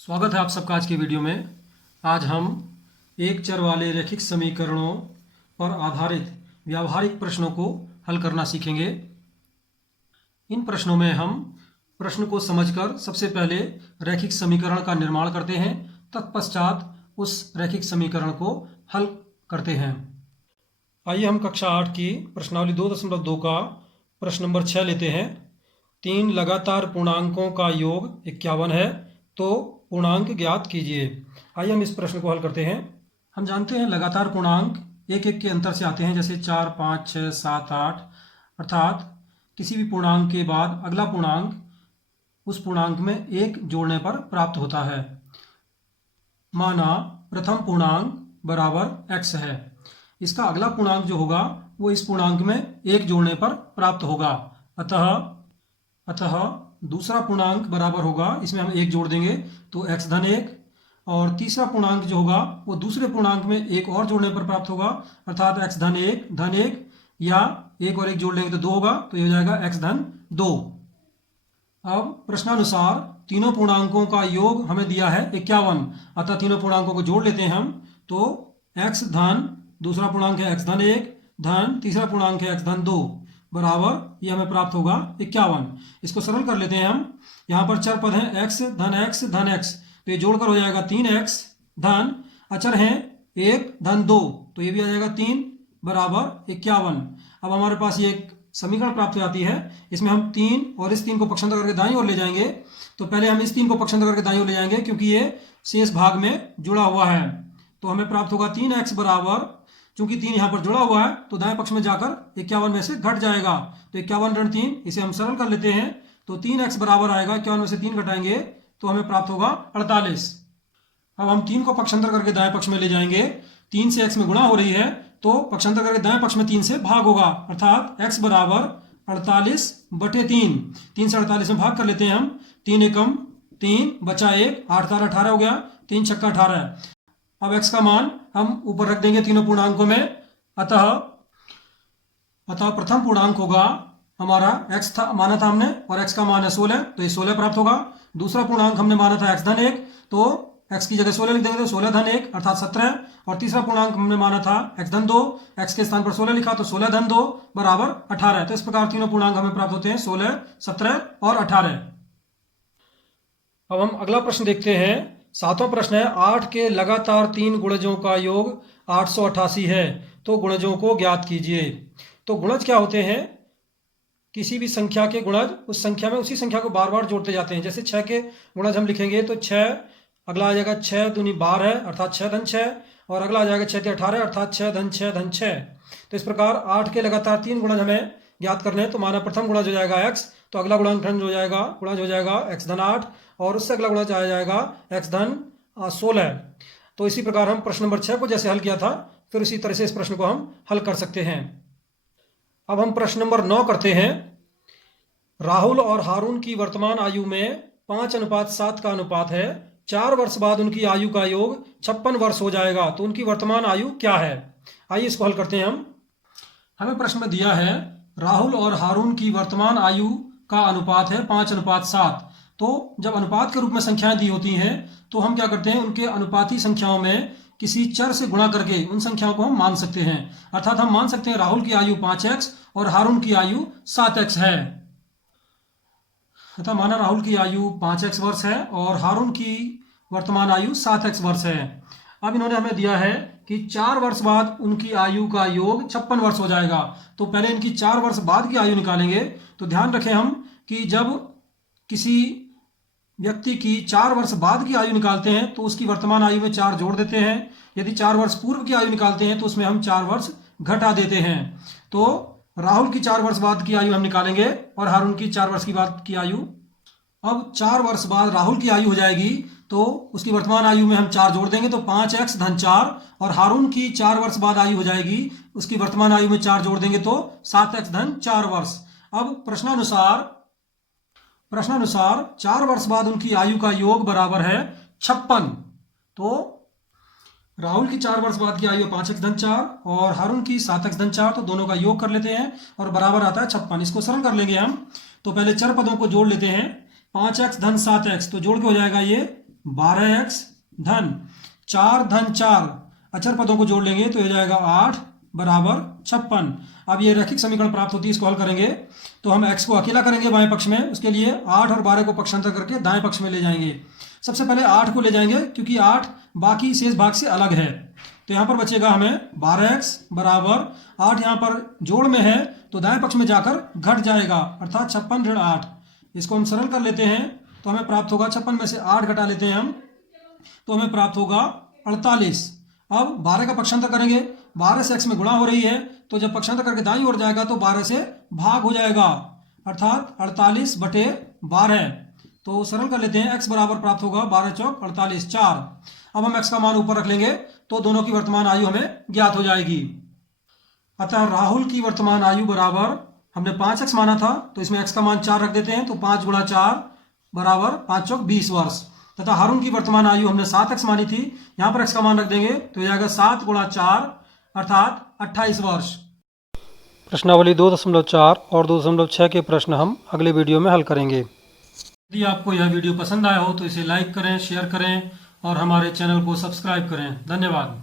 स्वागत है आप सबका आज की वीडियो में। आज हम एक चर वाले रैखिक समीकरणों पर आधारित व्यावहारिक प्रश्नों को हल करना सीखेंगे। इन प्रश्नों में हम प्रश्न को समझकर सबसे पहले रैखिक समीकरण का निर्माण करते हैं, तत्पश्चात उस रैखिक समीकरण को हल करते हैं। आइए हम कक्षा 8 की प्रश्नावली 2.2 का प्रश्न नंबर 6 लेते हैं। 3 लगातार पूर्णांकों का योग 51 है, तो पूर्णांक ज्ञात कीजिए। आइए हम इस प्रश्न को हल करते हैं। हम जानते हैं लगातार पूर्णांक एक एक के अंतर से आते हैं, जैसे 4, 5, 6, 7, 8, अर्थात किसी भी पूर्णांक के बाद अगला पूर्णांक उस पूर्णांक में एक जोड़ने पर प्राप्त होता है। माना प्रथम पूर्णांक बराबर x है, इसका अगला पूर्णांक जो होगा वो इस पूर्णांक में एक जोड़ने पर प्राप्त होगा। अतः दूसरा पूर्णांक बराबर होगा, इसमें हम एक जोड़ देंगे तो x धन 1, और तीसरा पूर्णांक जो होगा वो दूसरे पूर्णांक में एक और जोड़ने पर प्राप्त होगा, अर्थात x धन 1 या एक और एक जोड़ लेंगे तो 2 होगा, तो ये हो जाएगा x धन 2। अब प्रश्नानुसार तीनों पूर्णांकों का योग हमें दिया है 51, अतः तीनों पूर्णांकों को जोड़ लेते हैं हम, तो x धन दूसरा पूर्णांक है x धन 1 धन तीसरा पूर्णांक है x धन 2 बराबर ये हमें प्राप्त होगा 51। इसको सरल कर लेते हैं हम। यहाँ पर चर पद है x धन x, तो ये जोड़कर हो जाएगा 3x धन अचर है 1 धन 2, तो ये भी आ जाएगा 3 बराबर 51। अब हमारे पास ये एक समीकरण प्राप्त हो जाती है। इसमें हम 3 और इस 3 को पक्षांतर करके दाईं ओर ले जाएंगे। तो पहले हम इस 3 को पक्षांतर करके दाईं ओर ले जाएंगे, क्योंकि ये शेष भाग में जुड़ा हुआ है। तो हमें प्राप्त होगा 3x बराबर, चूंकि 3 यहाँ पर जुड़ा हुआ है तो दाएं पक्ष में जाकर 51 में से घट जाएगा, तो 51 ऋण 3, इसे हम सरल कर लेते हैं। तो 3x बराबर आएगा, 51 में से 3 घटाएंगे तो हमें प्राप्त होगा 48। अब हम 3 को पक्षांतर करके दाएं पक्ष में ले जाएंगे। 3 से x में गुणा हो रही है, तो पक्षांतर करके दाएं पक्ष में 3 से भाग होगा, अर्थात x बराबर 48/3। 3 से 48 में भाग कर लेते हैं हम। 3 एकम 3 बचा 1, 8 तारा 18 हो गया, 3 छक्का 18। अब x का मान हम ऊपर रख देंगे तीनों पूर्णांकों में। अतः प्रथम पूर्णांक होगा हमारा x था, माना था हमने, और x का मान है 16, तो ये 16 प्राप्त होगा। दूसरा पूर्णांक हमने माना था x धन 1, तो x की जगह 16 लिख देंगे तो 16 धन 1 अर्थात 17। और तीसरा पूर्णांक हमने माना था x धन 2, x के स्थान पर 16 लिखा तो 16 धन 2 बराबर 18। तो इस प्रकार तीनों पूर्णांक हमें प्राप्त होते हैं 16, 17 और 18। अब हम अगला प्रश्न देखते हैं। 7वां प्रश्न है, 8 के लगातार 3 गुणजों का योग 888 है, तो गुणजों को ज्ञात कीजिए। तो गुणज क्या होते हैं? किसी भी संख्या के गुणज उस संख्या में उसी संख्या को बार बार जोड़ते जाते हैं। जैसे 6 के गुणज हम लिखेंगे तो 6, अगला आ जाएगा 6 दूनी 12 है अर्थात 6 धन 6, और अगला आ जाएगा 6 × 18 अर्थात 6 धन 6 धन 6। तो इस प्रकार 8 के लगातार 3 गुणज हमें ज्ञात करने हैं। तो माना प्रथम गुणज हो जाएगा x, तो अगला गुणज हो जाएगा x धन 8, और उससे अगला गुणज आ जाएगा x धन 16। तो इसी प्रकार हम प्रश्न नंबर 6 को जैसे हल किया था, फिर उसी तरह से इस प्रश्न को हम हल कर सकते हैं। अब हम प्रश्न नंबर 9 करते हैं। राहुल और हारून की वर्तमान आयु में 5:7 का अनुपात है। 4 वर्ष बाद उनकी आयु का योग 56 वर्ष हो जाएगा, तो उनकी वर्तमान आयु क्या है? आइए इसको हल करते हैं हम। हमें प्रश्न में दिया है राहुल और हारून की वर्तमान आयु का अनुपात है 5:7। तो जब अनुपात के रूप में संख्याएं दी होती हैं तो हम क्या करते हैं, उनके अनुपाती संख्याओं में किसी चर से गुणा करके उन संख्याओं को हम मान सकते हैं। अर्थात हम मान सकते हैं राहुल की आयु 5x और हारून की आयु 7x है। अतः माना राहुल की आयु 5x वर्ष है और हारून की वर्तमान आयु 7x वर्ष है। अब इन्होंने हमें दिया है कि 4 वर्ष बाद उनकी आयु का योग 56 वर्ष हो जाएगा। तो पहले इनकी 4 वर्ष बाद की आयु निकालेंगे। तो ध्यान रखें हम कि जब किसी व्यक्ति की 4 वर्ष बाद की आयु निकालते हैं तो उसकी वर्तमान आयु में 4 जोड़ देते हैं। यदि 4 वर्ष पूर्व की आयु निकालते हैं तो उसमें हम 4 वर्ष घटा देते हैं। तो राहुल की 4 वर्ष बाद की आयु हम निकालेंगे और हारून की 4 वर्ष की बाद की आयु। अब 4 वर्ष बाद राहुल की आयु हो जाएगी, तो उसकी वर्तमान आयु में हम 4 जोड़ देंगे तो 5x धन 4, और हारून की 4 वर्ष बाद आयु हो जाएगी, उसकी वर्तमान आयु में 4 जोड़ देंगे तो 7x धन 4 वर्ष। अब प्रश्नानुसार 4 वर्ष बाद उनकी आयु का योग बराबर है 56। तो राहुल की 4 वर्ष बाद की आयु 5x धन 4 और हारून की 7x धन 4, तो दोनों का योग कर लेते हैं और बराबर आता है 56। इसको सरल कर लेंगे हम। तो पहले चर पदों को जोड़ लेते हैं। 5x धन 7x, तो जोड़ के हो जाएगा ये 12x धन 4 धन 4 अचर पदों को जोड़ लेंगे तो हो जाएगा 8 बराबर 56। अब ये रैखिक समीकरण प्राप्त होती है, इसको हल करेंगे तो हम x को अकेला करेंगे बाएं पक्ष में, उसके लिए 8 और 12 को पक्षांतर करके दाएं पक्ष में ले जाएंगे। सबसे पहले 8 को ले जाएंगे क्योंकि 8 बाकी शेष भाग से अलग है, तो यहाँ पर बचेगा हमें 12x बराबर 8 यहाँ पर जोड़ में है तो दाएं पक्ष में जाकर घट जाएगा, अर्थात 56 ऋण 8। इसको हम सरल कर लेते हैं तो हमें प्राप्त होगा 56 में से 8 घटा लेते हैं हम तो हमें प्राप्त होगा 48। अब 12 का पक्षांतर करेंगे, 12 से x में गुणा हो रही है तो जब पक्षांतर करके दाईं ओर जाएगा तो 12 से भाग हो जाएगा, अर्थात 48/12। तो सरल कर लेते हैं, x बराबर प्राप्त होगा 12 चौक 48 4। अब हम x का मान ऊपर रख लेंगे तो दोनों की वर्तमान आयु हमें ज्ञात हो जाएगी। अतः राहुल की वर्तमान आयु बराबर, हमने 5x माना था तो इसमें x का मान 4 रख देते हैं तो 5 गुणा 4 बराबर 5 चौक 20 वर्ष। तथा हारून की वर्तमान आयु हमने 7x मानी थी, यहाँ पर x का मान रख देंगे तो हो जाएगा 7 गुणा 4 अर्थात 28 वर्ष। प्रश्नावली 2.4 और 2.6 के प्रश्न हम अगले वीडियो में हल करेंगे। यदि आपको यह वीडियो पसंद आया हो तो इसे लाइक करें, शेयर करें और हमारे चैनल को सब्सक्राइब करें। धन्यवाद।